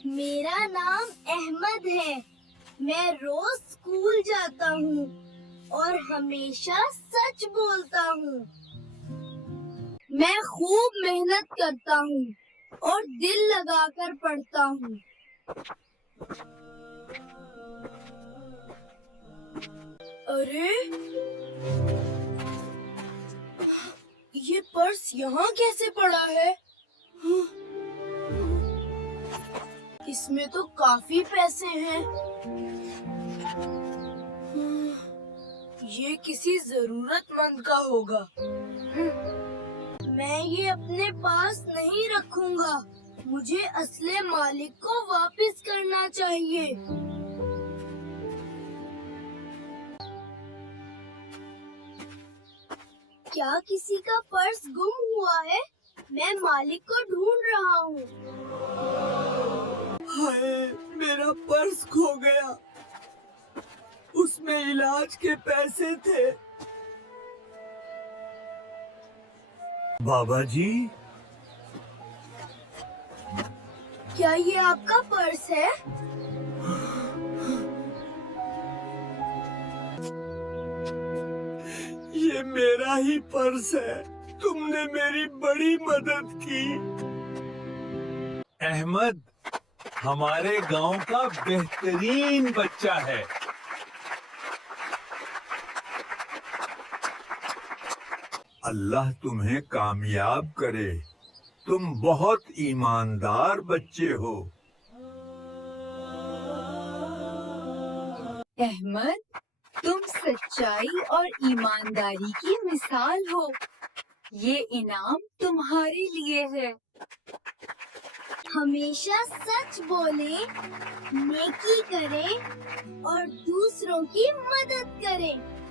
मेरा नाम अहमद है। मैं रोज स्कूल जाता हूँ और हमेशा सच बोलता हूँ। मैं खूब मेहनत करता हूँ और दिल लगाकर पढ़ता हूँ। अरे, ये पर्स यहाँ कैसे पड़ा है? इसमें तो काफी पैसे हैं। ये किसी जरूरतमंद का होगा। मैं ये अपने पास नहीं रखूंगा। मुझे असली मालिक को वापस करना चाहिए। क्या किसी का पर्स गुम हुआ है? मैं मालिक को ढूंढ रहा हूँ। हाय, मेरा पर्स खो गया। उसमें इलाज के पैसे थे। बाबा जी, क्या ये आपका पर्स है? ये मेरा ही पर्स है। तुमने मेरी बड़ी मदद की। अहमद हमारे गांव का बेहतरीन बच्चा है। अल्लाह तुम्हें कामयाब करे। तुम बहुत ईमानदार बच्चे हो। अहमद, तुम सच्चाई और ईमानदारी की मिसाल हो। ये इनाम तुम्हारे लिए है। हमेशा सच बोले, नेकी करें और दूसरों की मदद करें।